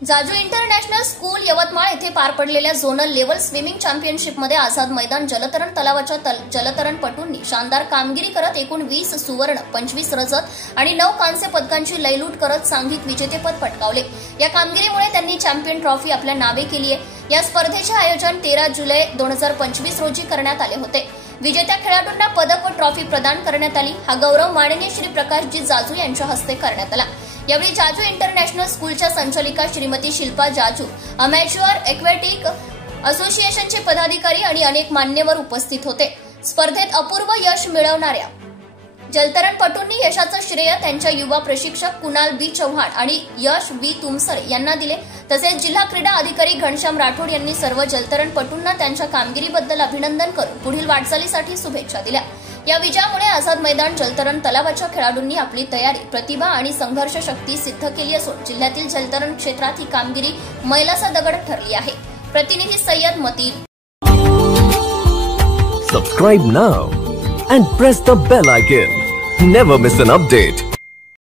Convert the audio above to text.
Jaju international school Yavatmal येथे पार पडलेल्या झोनल लेव्हल स्विमिंग चॅम्पियनशिपमध्ये आझाद मैदान जलतरण तलावाच्या जलतरणपटूंनी शानदार कामगिरी करत एकूण 20 सुवर्ण, 25 रजत आणि 9 कांस्य पदकांची लयलूट करत सांघिक विजेतेपद पटकावले। या कामगिरीमुळे त्यांनी चॅम्पियन ट्रॉफी आपल्या नावे केली आहे। या स्पर्धेचे आयोजन 13 जुलै 2025 रोजी करण्यात आले होते। विजेत्या खेळाडूंना पदक व ट्रॉफी प्रदान करण्यात आली। हा गौरव माननीय श्री प्रकाशजी जाजू यांच्या हस्ते करण्यात आला। यावेळी जाजू इंटरनॅशनल स्कूलच्या संचालिका श्रीमती शिल्पा जाजू, अमॅच्युअर एक्वेटिक असोसिएशनचे पदाधिकारी आणि अनेक मान्यवर उपस्थित होते। स्पर्धेत अपूर्व यश मिळवणाऱ्या जलतरणपटूंनी यशाचं श्रेय त्यांच्या युवा प्रशिक्षक कुणाल बी चव्हाण आणि यश बी तुमसर यांना दिले। तसेच जिल्हा क्रीडा अधिकारी घनश्याम राठोड यांनी सर्व जलतरणपटूंना त्यांच्या कामगिरीबद्दल अभिनंदन करून पुढील वाटचालीसाठी शुभेच्छा दिल्या। या विजयामुळे आझाद मैदान जलतरण तलावाच्या खेळाडूंनी आपली तयारी, प्रतिभा आणि संघर्ष शक्ती सिद्ध केली असून जिल्ह्यातील जलतरण क्षेत्रात ही कामगिरी मैलाचा दगड ठरली आहे। प्रतिनिधी Syed Mateen. Subscribe now and press the bell icon. Never miss an update.